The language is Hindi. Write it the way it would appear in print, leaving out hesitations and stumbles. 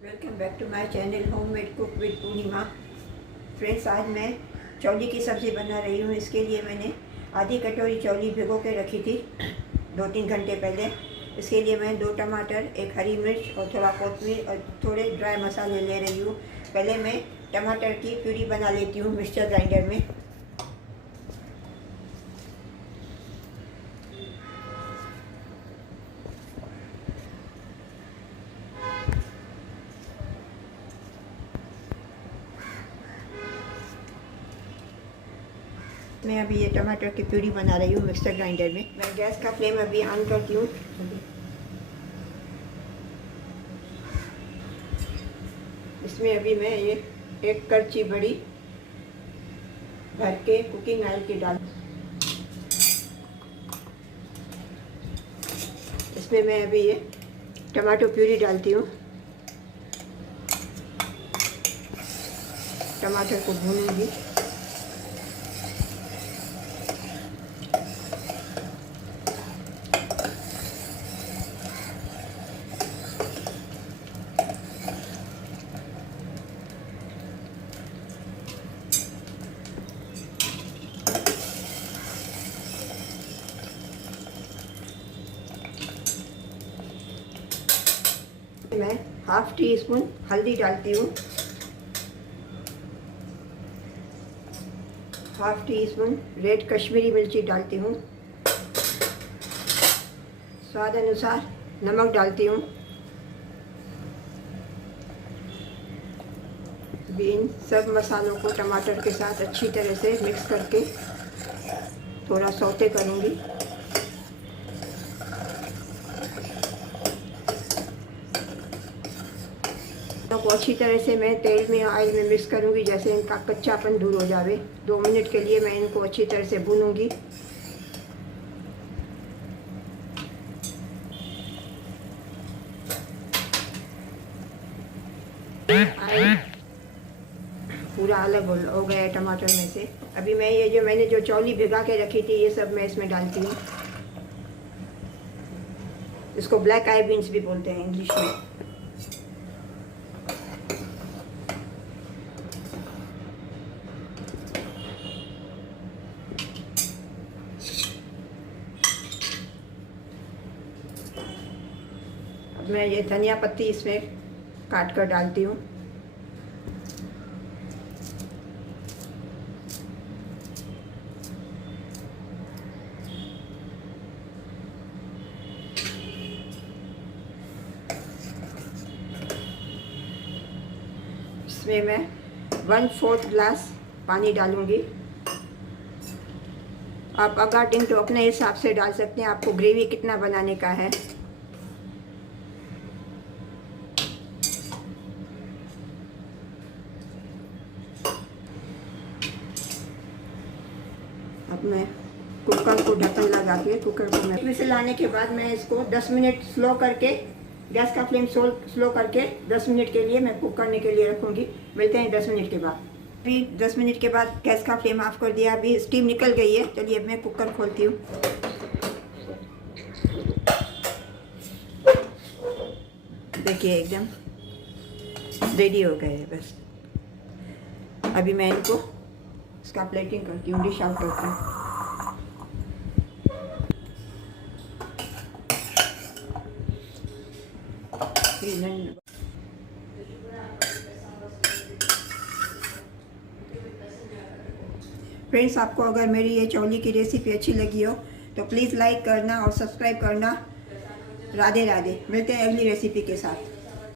Welcome back to my channel homemade cook with Purnima. Friends, आज मैं चौली की सब्ज़ी बना रही हूँ। इसके लिए मैंने आधी कटोरी चौली भिगो के रखी थी 2-3 घंटे पहले। इसके लिए मैं 2 टमाटर, 1 हरी मिर्च और थोड़ा कोतमीर और थोड़े ड्राई मसाले ले रही हूँ। पहले मैं टमाटर की प्यूरी बना लेती हूँ मिक्सचर ग्राइंडर में। मैं अभी ये टमाटर की प्यूरी बना रही हूँ मिक्सर ग्राइंडर में। मैं गैस का फ्लेम अभी ऑन करती हूँ। इसमें अभी मैं ये 1 करछी बड़ी भर के कुकिंग ऑयल की डाल, इसमें मैं अभी ये टमाटो प्यूरी डालती हूँ। टमाटर को भूनूंगी। मैं 1/2 टीस्पून हल्दी डालती हूँ, 1/2 टीस्पून रेड कश्मीरी मिर्ची डालती हूँ, स्वाद अनुसार नमक डालती हूँ। इन सब मसालों को टमाटर के साथ अच्छी तरह से मिक्स करके थोड़ा सौते करूँगी। को अच्छी तरह से मैं तेल में ऑयल में मिक्स करूँगी, जैसे इनका कच्चापन दूर हो जावे। 2 मिनट के लिए मैं इनको अच्छी तरह से भूनूंगी। ऑयल पूरा अलग हो गया है टमाटर में से। अभी मैं ये जो मैंने जो चौली भिगा के रखी थी ये सब मैं इसमें डालती हूँ। इसको ब्लैक आई बीन्स भी बोलते हैं इंग्लिश में। मैं ये धनिया पत्ती इसमें काट कर डालती हूँ। इसमें मैं 1/4 ग्लास पानी डालूँगी। आप अकॉर्डिंग तो अपने हिसाब से डाल सकते हैं, आपको ग्रेवी कितना बनाने का है। अब मैं कुकर को ढक्कन लगा के कुकर को मैं विसल आने के बाद मैं इसको 10 मिनट स्लो करके, गैस का फ्लेम स्लो करके 10 मिनट के लिए मैं कुक करने के लिए रखूँगी। मिलते हैं 10 मिनट के बाद। अभी 10 मिनट के बाद गैस का फ्लेम ऑफ कर दिया। अभी स्टीम निकल गई है। चलिए अब मैं कुकर खोलती हूँ। देखिए एकदम रेडी हो गए है बस। अभी मैं इनको इसका प्लेटिंग करती हूँ, डिश आउट करती हूँ। फ्रेंड्स, आपको अगर मेरी ये चौली की रेसिपी अच्छी लगी हो तो प्लीज़ लाइक करना और सब्सक्राइब करना। राधे राधे। मिलते हैं अगली रेसिपी के साथ।